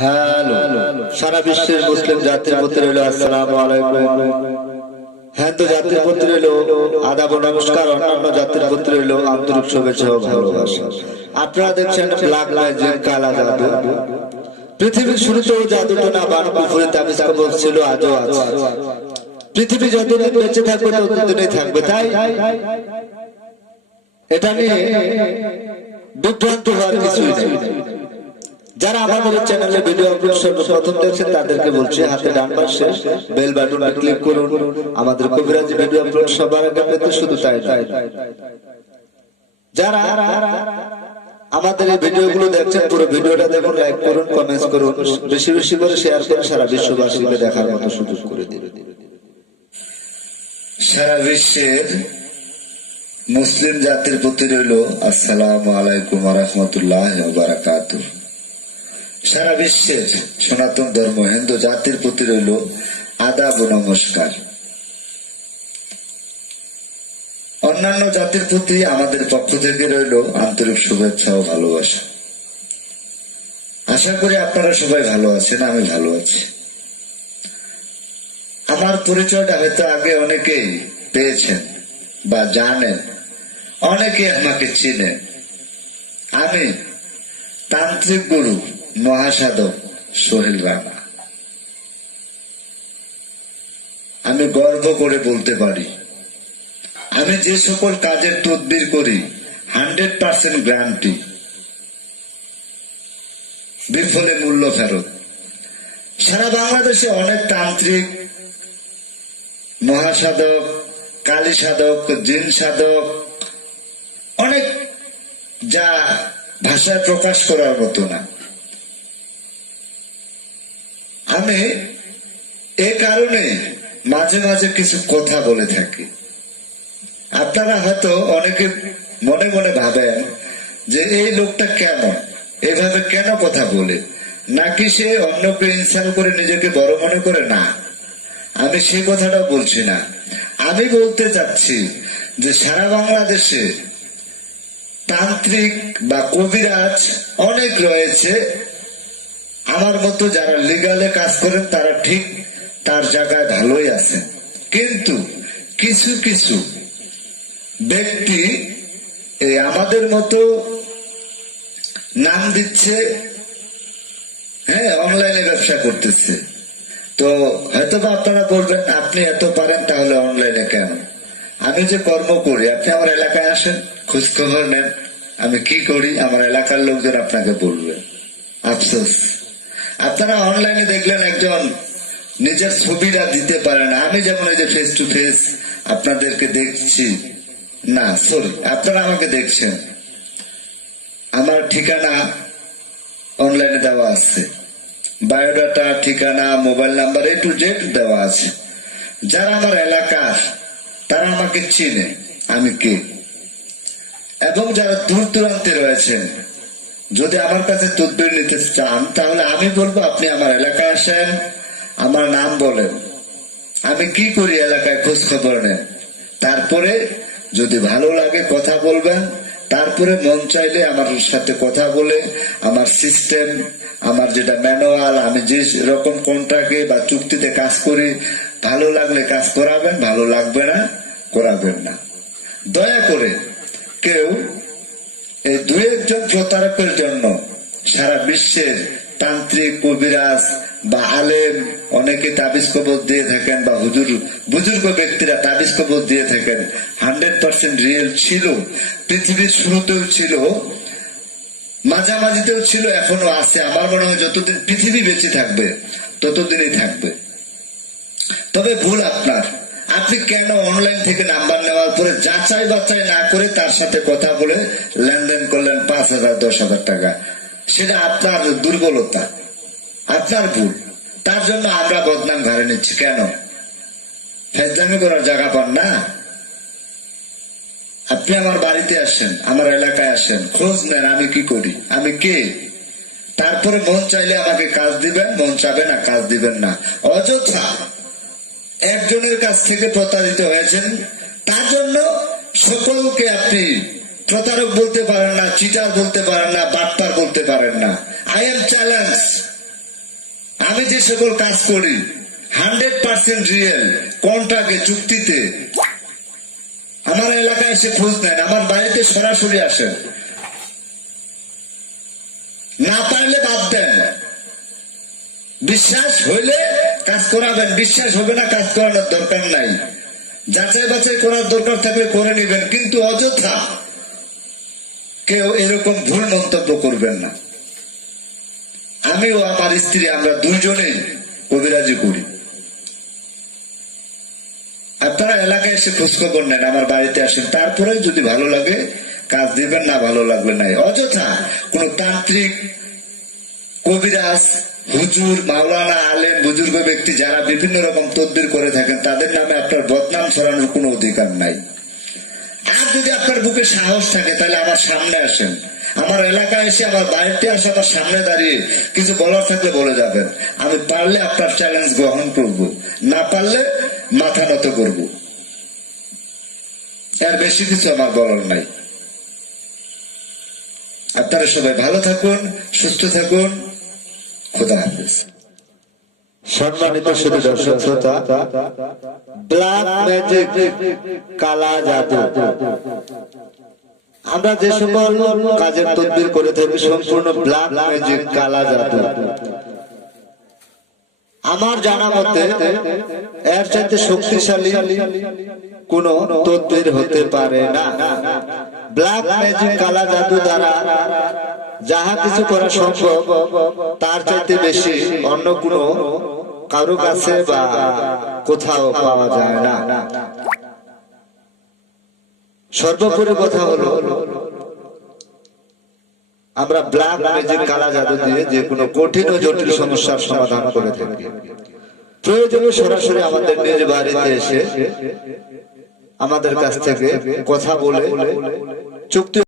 Hello, সারা বিশ্বের মুসলিম জাতির প্রতি রইল আসসালাম আলাইকুম। হিন্দু জাতির প্রতি রইল আদাব নমস্কার, অন্যান্য জাতির প্রতি রইল আন্তরিক শুভেচ্ছা ভালোবাসা। আপনারা দেখছেন ব্ল্যাক কালা জাদু। পৃথিবীর শুরুতেও জাদুটা না বান পুকুরে তাবিজ কবজ ছিল, আজও আছে। পৃথিবী যতদিন বেঁচে থাকবে, ততদিনই থাকবে, তাই? এটা নিয়ে বিভ্রান্ত হওয়ার কিছুই নেই। যারা আমাদের চ্যানেলে ভিডিও আপলোড সর্বপ্রথম দেখছেন তাদেরকে বলছি, হাতে ডান পাশে বেল বাটনে ক্লিক করুন। আমাদের কবিরাজি ভিডিও আপলোড সবার আগে পেতে শুধু তাই নয়। যারা আমাদের এই ভিডিওগুলো দেখছেন, পুরো ভিডিওটা দেখুন লাইক করুন কমেন্টস করুন, বেশি বেশি করে শেয়ার করে সারা বিশ্ববাসীকে দেখার মতো সুযোগ করে দিন। সারা বিশ্বের মুসলিম জাতির প্রতি রইল, আসসালামু আলাইকুম রহমতুল্লাহ বারাকাত সারা বিশ্বের সনাতন ধর্ম, হিন্দু জাতির প্রতি রইল আদাব নমস্কার। অন্যান্য জাতির প্রতি আমাদের পক্ষ থেকে রইল আন্তরিক শুভেচ্ছা ও ভালোবাসা। আশা করি আপনারা সবাই ভালো আছেন, আমি ভালো আছি। আমার পরিচয়টা হয়তো আগে অনেকেই পেয়েছেন বা জানেন অনেকে আমাকে চিনেন। আমি তান্ত্রিক গুরু। মহাসাধক সোহেল রানা আমি গর্ব করে বলতে পারি, আমি যে সকল কাজের তদবির করি, হান্ড্রেড পার্সেন্ট গ্যারান্টি। বিফলে মূল্য ফেরত। সারা বাংলাদেশে অনেক তান্ত্রিক, মহাসাধক, কালী সাধক, জিন সাধক, অনেক যা ভাষায় প্রকাশ করার মতো না। আমি এ কারণে মাঝে মাঝে কিছু কথা বলে থাকি। আপনারা হয়তো অনেকে মনে মনে ভাবেন যে এই লোকটা কেমন, এভাবে কেন কথা বলে? নাকি সে অন্যকে ইনসাল করে নিজেকে বড় মনে করে? না। আমি সেই কথাটা বলছি না। আমি বলতে চাচ্ছি যে সারা বাংলাদেশে তান্ত্রিক বা কবিরাজ অনেক রয়েছে আমার মতো যারা লিগালে কাজ করেন, তারা ঠিক তার জায়গায় ভালোই আছেন। কিন্তু কিছু কিছু ব্যক্তি আমাদের মতো নাম দিচ্ছে হ্যাঁ অনলাইনে ব্যবসা করতেছে। তো হয়তো বা আপনারা বলবেন, আপনি এত পারেন, তাহলে অনলাইনে কেন? আমি যে কর্ম করি, আপনি আমার এলাকায় আসেন খোঁজ খবর নেন, আমি কি করি, আমার এলাকার লোকজন আপনাকে বলবে। আফসোস। আপনারা অনলাইনে দেখলেন একজন নিজের ছবিটা দিতে পারে না। আমি যেমন এই যে ফেস টু ফেস আপনাদেরকে দেখছি, না সরি আপনারা আমাকে দেখছেন। আমার ঠিকানা অনলাইনে দেওয়া আছে। বায়োডাটা ঠিকানা mobile number A to Z দেওয়া আছে। যারা আমার এলাকার, তারা আমাকে চিনে, আমি কে। এবং যারা দূর দূরান্তে রয়েছেন যদি আমার কাছে তদবির নিতে চান, তাহলে আমি বলব, আপনি আমার এলাকায় আসেন, আমার নাম বলেন। আমি কি করি এলাকায় খোঁজ খবর নেন? তারপরে যদি ভালো লাগে কথা বলবেন, তারপরে মন চাইলে আমার সাথে কথা বলে, আমার সিস্টেম আমার যেটা ম্যানুয়াল আমি যে রকম কন্ট্রাক্টে বা চুক্তিতে কাজ করি, ভালো লাগলে কাজ করাবেন, ভালো লাগবে না, করাবেন না। দয়া করে কেউ এই দুই একজন প্রতারকের জন্য সারা বিশ্বের তান্ত্রিক, কবিরাজ বা আলেম অনেকে তাবিজ কবজ দিয়ে থাকেন বা হুজুর, বুজুর্গ ব্যক্তিরা তাবিজ কবজ দিয়ে থাকেন। হান্ড্রেড পার্সেন্ট রিয়েল ছিল। পৃথিবীর শুরুতেও ছিল, মাঝামাঝিতেও ছিল, এখনও আছে। আমার মনে হয় যতদিন পৃথিবী বেঁচে থাকবে, ততদিনই থাকবে। তবে ভুল আপনার। আপনি কেন অনলাইন থেকে নাম্বার নেওয়ার পরে যাচাই বাছাই না করে তার সাথে কথা বলে লেনদেন করলেন পাঁচ হাজার, দশ হাজার টাকা? সেটা আপনার দুর্বলতা, আপনার ভুল। তার জন্য আমরা বদনাম ঘাড়ে নিচ্ছি। কেন? ফেজদামি করার জায়গা পান না? আপনি আমার বাড়িতে আসেন, আমার এলাকায় আসেন, খোঁজ নেন আমি কি করি, আমি কে? তারপরে মন চাইলে আমাকে কাজ দিবেন, মন চাবে না, কাজ দিবেন না। অযথা একজনের কাছ থেকে প্রতারিত হয়েছেন, তার জন্য সকলকে আপনি প্রতারক বলতে পারেন না চিটার বলতে পারেন না, বাটপার বলতে পারেন না। আই এম চ্যালেঞ্জ আমি যে সকল কাজ করি হান্ড্রেড পার্সেন্ট রিয়েল কন্ট্রাক্টে চুক্তিতে। আমার এলাকায় এসে খোঁজ নেন, আমার বাড়িতে সরাসরি আসেন। না পারলে বাদ দেন। বিশ্বাস হইলে কাজ করাবেন বিশ্বাস হবে না, কাজ করানোর দরকার নাই। যাচাই বাছাই করার দরকার থাকলে করে নেবেন, কিন্তু অযথা কেউ এরকম ভুল মন্তব্য করবেন না। আমিও আমার স্ত্রী, আমরা দুইজনেই কবিরাজি করি। আপনারা এলাকায় এসে খোঁজখবর নেন, আমার বাড়িতে আসেন তারপরে যদি ভালো লাগে, কাজ দিবেন, না ভালো লাগবে নাই। অযথা কোন তান্ত্রিক কবিরাজ হুজুর মাওলানা আলেম বুজুর্গ ব্যক্তি যারা বিভিন্ন রকম তদবির করে থাকেন, তাদের নামে আপনার বদনাম ছড়ানোর কোনো অধিকার নাই। আর যদি আপনার বুকে সাহস থাকে, তাহলে আমার সামনে আসেন। আমার এলাকায় এসে আমার বাড়িতে আসে আমার সামনে দাঁড়িয়ে কিছু বলার থাকলে বলে যাবেন, আমি পারলে আপনার চ্যালেঞ্জ গ্রহণ করব, না পারলে মাথা নত করব। এর বেশি কিছু আমার বলার নাই। আপনারা সবাই ভালো থাকুন, সুস্থ থাকুন। সম্মানিত শুধু দর্শক শ্রোতা ব্ল্যাক ম্যাজিক কালা জাদু। আমরা যে সকল কাজের তদবির করে থাকি, সম্পূর্ণ ব্ল্যাক ম্যাজিক কালা জাদু। আমার জানা মতে, এর চাইতে শক্তিশালী কোন তদবির হতে পারে না। ব্ল্যাক ম্যাজিক কালা জাদু দ্বারা যাহা কিছু করা সম্ভব, তার চাইতে বেশি অন্য কোনো কারও কাছে বা কোথাও পাওয়া যায় না। সর্বোপরি কথা হলো, আমরা ব্ল্যাক ম্যাজিক কালা জাদু দিয়ে যে কোনো কঠিন ও জটিল সমস্যার সমাধান করে থাকি। প্রয়োজনে সরাসরি আমাদের নিজ বাড়িতে এসে আমাদের কাছ থেকে কথা বলে চুক্তি